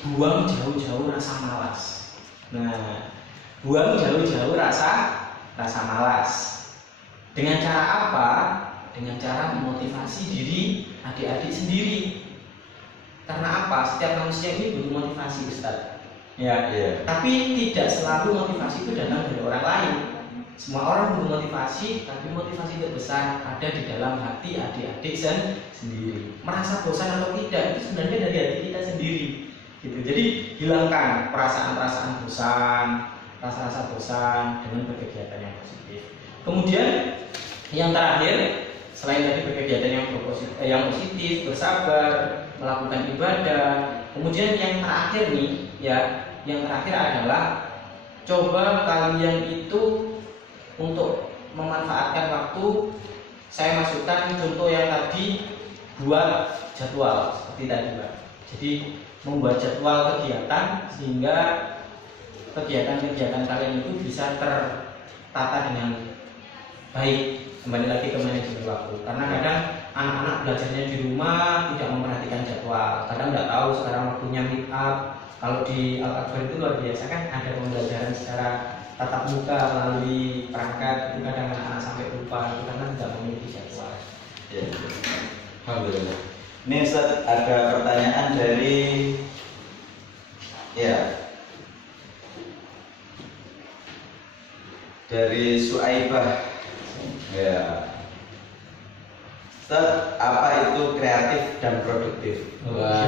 buang jauh-jauh rasa malas. Nah, buang jauh-jauh rasa malas. Dengan cara apa? Dengan cara memotivasi diri adik-adik sendiri. Karena apa? Setiap manusia ini butuh motivasi, Ustaz. Tapi tidak selalu motivasi itu datang dari orang lain. Semua orang butuh motivasi, tapi motivasi terbesar ada di dalam hati adik-adik sendiri. Merasa bosan atau tidak itu sebenarnya dari hati kita sendiri. Gitu. Jadi hilangkan perasaan-perasaan bosan, rasa-rasa bosan dengan berkegiatan yang positif. Kemudian yang terakhir, selain tadi berkegiatan yang positif, bersabar, melakukan ibadah, kemudian yang terakhir nih, ya, yang terakhir adalah coba kalian itu untuk memanfaatkan waktu. Saya masukkan contoh yang tadi, buat jadwal seperti tadi Pak. Jadi membuat jadwal kegiatan sehingga kegiatan-kegiatan kalian itu bisa tertata dengan baik. Kembali lagi ke manajemen waktu, karena kadang anak-anak belajarnya di rumah tidak memperhatikan jadwal, kadang nggak tahu sekarang waktunya meet up. Kalau di Al-Akbar itu luar biasa kan, ada pembelajaran secara tatap muka melalui perangkat, itu kadang anak-anak sampai lupa itu karena tidak memiliki jadwal. Ya. Alhamdulillah. Ini Ustaz ada pertanyaan dari Suaibah. Ya. Ustaz, apa itu kreatif dan produktif? Wah.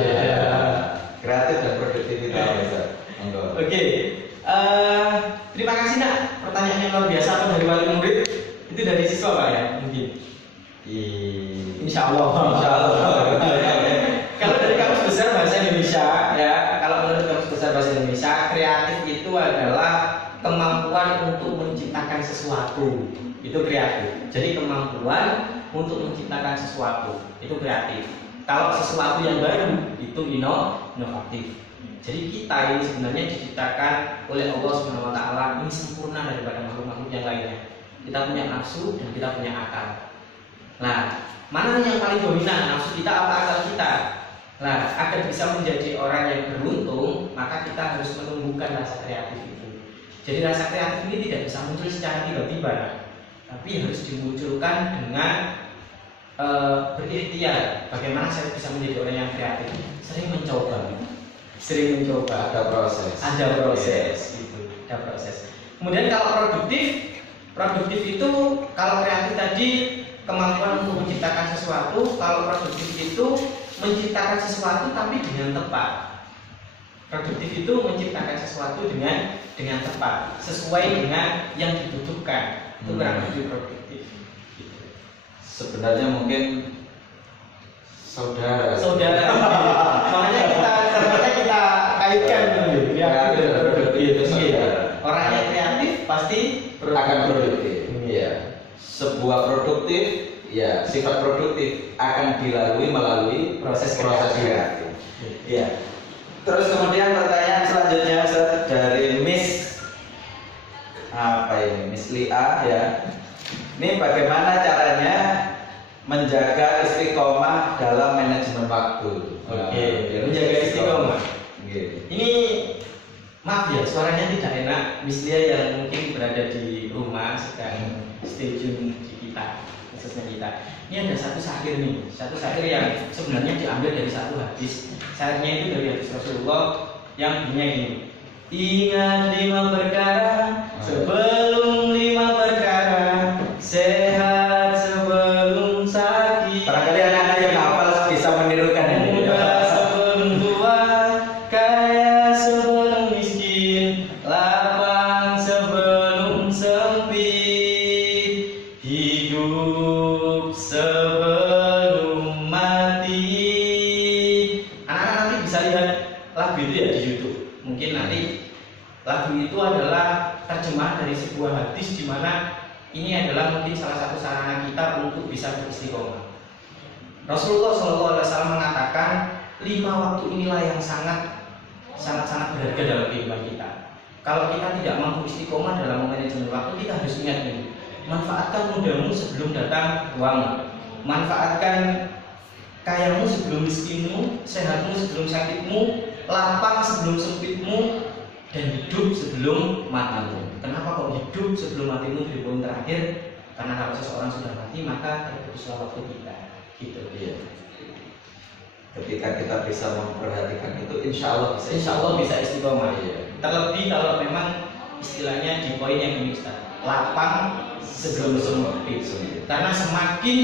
Kreatif dan produktif itu apa Ustaz? Oke. Terima kasih Nak. Pertanyaannya luar biasa. Apa dari wali murid? Itu dari siswa Pak ya? Mungkin. Insya Allah. Kalau dari Kamus Besar Bahasa Indonesia ya, kalau menurut Kamus Besar Bahasa Indonesia, kreatif itu adalah kemampuan untuk menciptakan sesuatu. Itu kreatif. Jadi kemampuan untuk menciptakan sesuatu itu kreatif. Kalau sesuatu yang baru itu inovatif. Jadi kita ini sebenarnya diciptakan oleh Allah Subhanahu wa taala ini sempurna daripada makhluk-makhluk yang lainnya. Kita punya nafsu dan kita punya akal. Nah, mana yang paling dominan, nafsu kita apa akal kita? Nah, agar bisa menjadi orang yang beruntung, maka kita harus menumbuhkan rasa kreatif itu. Jadi rasa kreatif ini tidak bisa muncul secara tiba-tiba, tapi harus dimunculkan dengan berikhtiar. Bagaimana saya bisa menjadi orang yang kreatif? Sering mencoba. Ada proses. Gitu. Ada proses. Kemudian kalau produktif itu kalau kreatif tadi kemampuan untuk menciptakan sesuatu, kalau produktif itu menciptakan sesuatu tapi dengan tepat. Produktif itu menciptakan sesuatu dengan tepat, sesuai dengan yang dibutuhkan. Itu kurang lebih produktif. Sebenarnya mungkin saudara. Makanya kita kaitkan dulu. Ya, produktif. Orang yang kreatif pasti akan produktif. Iya. Sebuah produktif, ya sifat produktif akan dilalui melalui proses kreatif. Iya. Terus kemudian pertanyaan selanjutnya Ustaz, dari Miss Lia ya. Ini bagaimana caranya menjaga istiqomah dalam manajemen waktu? Oke, menjaga istiqomah. Ini maaf ya, suaranya tidak enak. Miss Lia yang mungkin berada di rumah sedang stay tune di kita, khususnya kita. Ini ada satu syair nih, satu syair yang sebenarnya diambil dari satu hadis. Syairnya itu dari hadis Rasulullah yang bunyinya ini: ingat 5 perkara sebelum 5 perkara, sehat sebelum sakit. Barangkali anak-anak yang hafal bisa menirukan ini. Muda sebelum tua, kaya sebelum miskin, lapang sebelum sempit, hidup sebelum mati. Anak-anak nanti bisa lihat lagu itu ya di YouTube. Mungkin nanti lagu itu adalah terjemah dari sebuah hadis di mana ini adalah mungkin salah satu sarana kita untuk bisa beristiqomah. Rasulullah SAW mengatakan 5 waktu inilah yang sangat berharga dalam kehidupan kita. Kalau kita tidak mampu istiqomah dalam manajemen waktu, kita harus ingat ini: manfaatkan mudamu sebelum datang uangmu, manfaatkan kayamu sebelum miskinmu, sehatmu sebelum sakitmu, lapang sebelum sempitmu, dan hidup sebelum matimu. Kenapa kok hidup sebelum matimu di poin terakhir? Karena kalau seseorang sudah mati maka terputuslah waktu kita. Gitu. Iya. Ketika kita bisa memperhatikan itu, insya Allah bisa istiqomah. Iya. Terlebih kalau memang istilahnya di poin yang ini Ustaz, lapang sebelum sempit. Karena semakin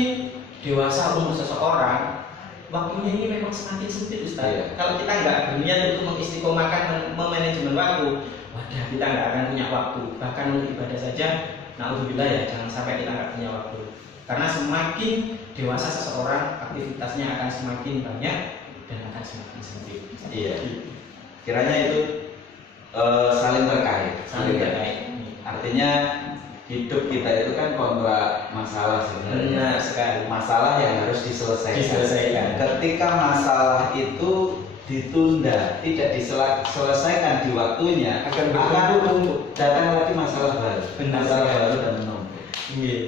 dewasa umur seseorang, waktunya ini memang semakin sempit Ustaz. Iya. Kalau kita nggak berniat untuk mengistiqomahkan manajemen waktu, wadah, kita nggak akan punya waktu. Bahkan untuk ibadah saja, naudzubillah ya, jangan sampai kita nggak punya waktu. Karena semakin dewasa seseorang, aktivitasnya akan semakin banyak dan akan semakin sempit. Iya. Kiranya itu saling terkait. Saling terkait. Artinya hidup kita itu kan kontrak masalah sebenarnya. Benar sekali. Masalah yang harus diselesaikan. Ketika masalah itu ditunda, tidak diselesaikan di waktunya, akan datang lagi masalah baru. Masalah baru dan menumpuk.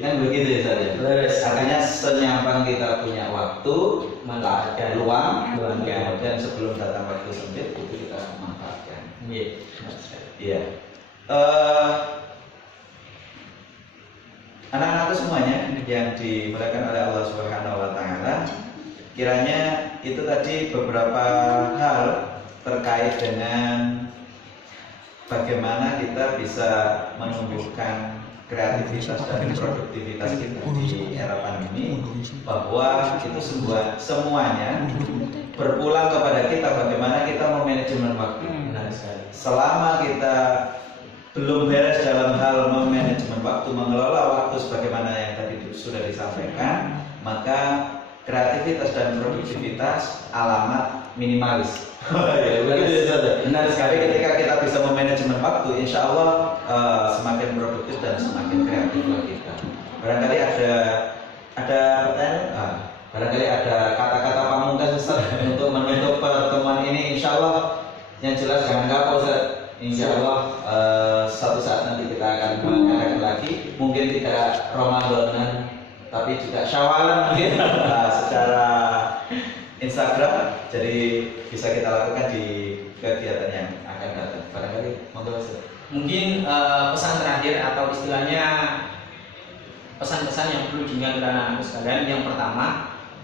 Kan begitu ya saya. Artinya senyampang kita punya waktu, ada luang, dan sebelum datang waktu sempit itu kita manfaatkan. Iya. Anak-anakku semuanya yang dimuliakan oleh Allah Subhanahu wa taala, kiranya itu tadi beberapa hal terkait dengan bagaimana kita bisa menumbuhkan kreativitas dan produktivitas kita di era pandemi, bahwa itu semuanya berpulang kepada kita bagaimana kita memanajemen waktu. Selama kita belum beres dalam hal memanajemen waktu, mengelola waktu sebagaimana yang tadi sudah disampaikan, maka kreativitas dan produktivitas alamat minimalis. Benar sekali. Ketika kita bisa memanajemen waktu, insya Allah semakin produktif dan semakin kreatif kita. Barangkali ada pertanyaan? Barangkali ada kata-kata pamungkas Ustaz untuk menutup pertemuan ini. Insya Allah yang jelas jangan kapok Ustaz. Insya Allah suatu saat nanti kita akan mengadakan lagi, mungkin tidak Ramadanan tapi juga Syawalan mungkin secara Instagram, jadi bisa kita lakukan di kegiatan yang akan datang. Barangkali monggo. Mungkin pesan terakhir atau istilahnya pesan-pesan yang perlu diingat oleh anak-anakku sekalian. Yang pertama,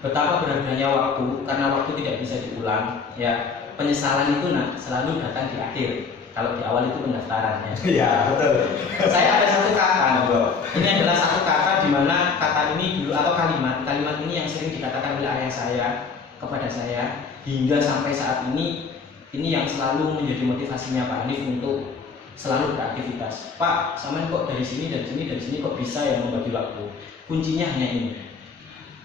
betapa berharganya waktu, karena waktu tidak bisa diulang. Ya, penyesalan itu selalu datang di akhir. Kalau di awal itu pendaftaran ya. Iya, betul. Saya ada satu kata. Ini adalah satu kata di mana kata ini dulu atau kalimat ini yang sering dikatakan oleh ayah saya kepada saya hingga sampai saat ini yang selalu menjadi motivasinya Pak Hanif untuk selalu beraktivitas. Pak, sama kok dari sini dan sini dan sini kok bisa ya membagi waktu. Kuncinya hanya ini.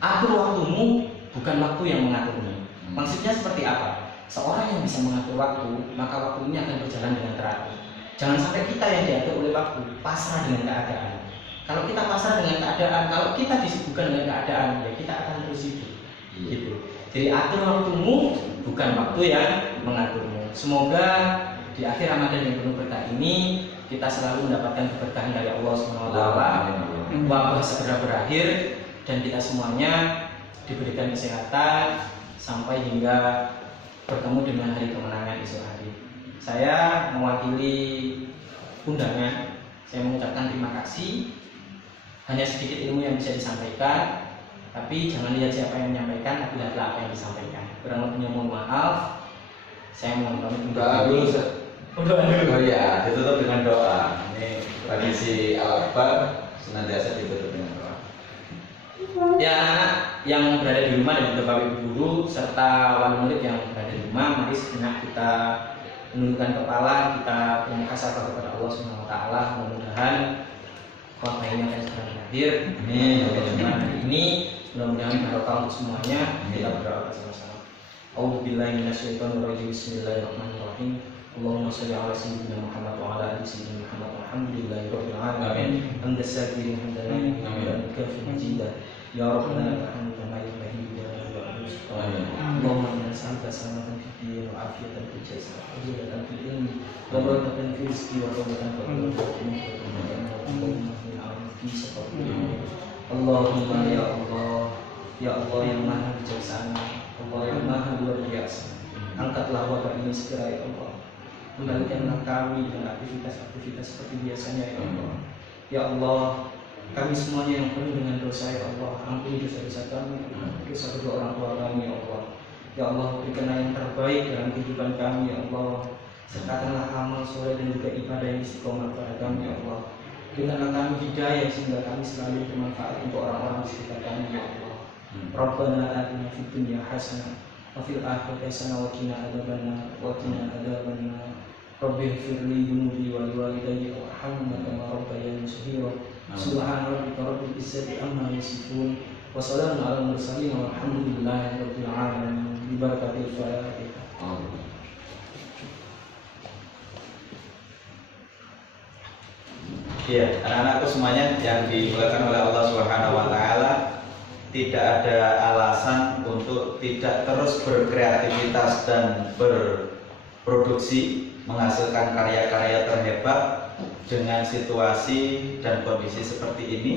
Atur waktumu, bukan waktu yang mengaturmu. Maksudnya seperti apa? Seorang yang bisa mengatur waktu, maka waktu ini akan berjalan dengan teratur. Jangan sampai kita yang diatur oleh waktu pasrah dengan keadaan. Kalau kita pasrah dengan keadaan, kalau kita disibukkan dengan keadaan, ya kita akan terus hidup. Gitu. Jadi atur waktumu, bukan waktu yang mengaturmu. Semoga di akhir Ramadan yang penuh berkah ini kita selalu mendapatkan keberkahan dari Allah SWT. Wabah segera berakhir dan kita semuanya diberikan kesehatan sampai hingga bertemu dengan hari kemenangan esok hari. Saya mewakili undangan, saya mengucapkan terima kasih. Hanya sedikit ilmu yang bisa disampaikan, tapi jangan lihat siapa yang menyampaikan, tapi lihatlah apa yang disampaikan. Kurang lebihnya mohon maaf. Saya mohon pamit untuk dulu. Oh ya, ditutup dengan doa. Ini tradisi Al-Akbar, senantiasa ditutup dengan doa. Ya, yang berada di rumah dan juga Bapak Ibu guru serta wali murid yang berada di rumah, mari sejenak kita menundukkan kepala, kita bermuhasabah kepada Allah Subhanahu wa taala. Mudah-mudahan khotbah ini akan segera berakhir. Mudah-mudahan hari ini mudah-mudahan barokah untuk semuanya. Kita berdoa bersama-sama. A'udzubillahi minasyaitonir rajim. Bismillahirrahmanirrahim. Allahumma shalli ala sayyidina Muhammad wa ala ali sayyidina Muhammad. Alhamdulillahirabbil alamin. Hamdan sabirin hamdan hamdan kafin majidah. Ya Rabbana lakal hamdu kama yanbaghi li jalali wajhika. Allahumma inna nas'aluka salamatan fid din wa afiyatan fil jasad wa hidayatan fil ilmi wa barakatan fil rizqi wa tawbatan fil Allahumma ya Allah, ya Allah yang maha bijaksana, Allah yang maha luar biasa. Angkatlah wabah ini segera ya Allah. Kembalikanlah kami dengan aktivitas-aktivitas seperti biasanya ya Allah. Ya Allah, kami semuanya yang penuh dengan dosa ya Allah, ampuni dosa-dosa kami, dosa kedua orang tua kami ya Allah. Ya Allah, berikanlah yang terbaik dalam kehidupan kami ya Allah. Sertakanlah amal soleh dan juga ibadah yang istiqomah pada kami ya Allah. Berikanlah kami hidayah sehingga kami selalu bermanfaat untuk orang-orang di sekitar kami ya Allah. Rabbana atina fid dunya hasanah wa fil akhirati hasanah wa qina adzabannar wa qina adzabannar. Rabbi ighfirli dhunubi wa liwalidayya warhamhuma kama rabbayani shaghira. Subhana rabbika rabbil izzati amma yasifun wa salamun alal mursalin walhamdulillahi rabbil alamin. Bi barakatil Fatihah. Iya, anak-anakku semuanya yang dimuliakan oleh Allah Subhanahu wa taala, tidak ada alasan untuk tidak terus berkreativitas dan berproduksi, menghasilkan karya-karya terhebat dengan situasi dan kondisi seperti ini,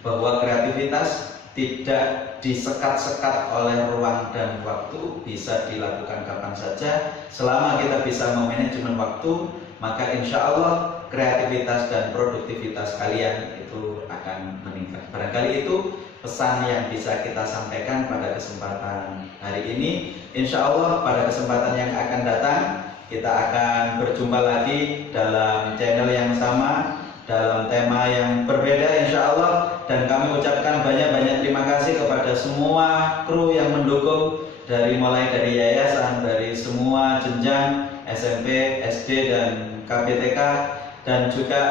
bahwa kreativitas tidak disekat-sekat oleh ruang dan waktu, bisa dilakukan kapan saja selama kita bisa memanajemen waktu, maka insya Allah kreativitas dan produktivitas kalian itu akan meningkat. Barangkali itu pesan yang bisa kita sampaikan pada kesempatan hari ini. Insya Allah pada kesempatan yang akan datang kita akan berjumpa lagi dalam channel yang sama, dalam tema yang berbeda insya Allah. Dan kami ucapkan banyak-banyak terima kasih kepada semua kru yang mendukung, mulai dari yayasan, dari semua jenjang SMP, SD, dan KPTK, dan juga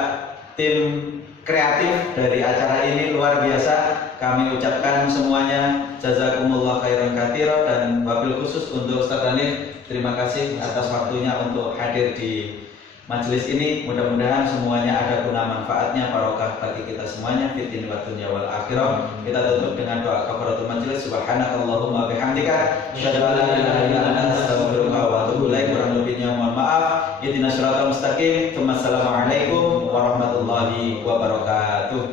tim kreatif dari acara ini luar biasa. Kami ucapkan semuanya jazakumullah khairan katsira, dan wabil khusus untuk Ustaz Hanif, terima kasih atas waktunya untuk hadir di majelis ini. Mudah-mudahan semuanya ada guna manfaatnya, barokah bagi kita semuanya fid din wa dunya wal akhirah. Kita tutup dengan doa kafaratul majelis. Subhanakallahumma bihamdika asyhadu an la ilaha illa anta astaghfiruka wa atubu ilaik. Kurang lebihnya mohon maaf. Ihdinas siratal mustaqim. Wassalamualaikum warahmatullahi wabarakatuh.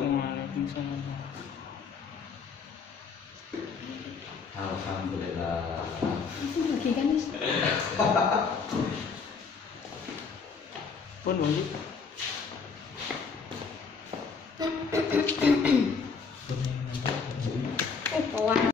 Alhamdulillah. Lagi kan? Pun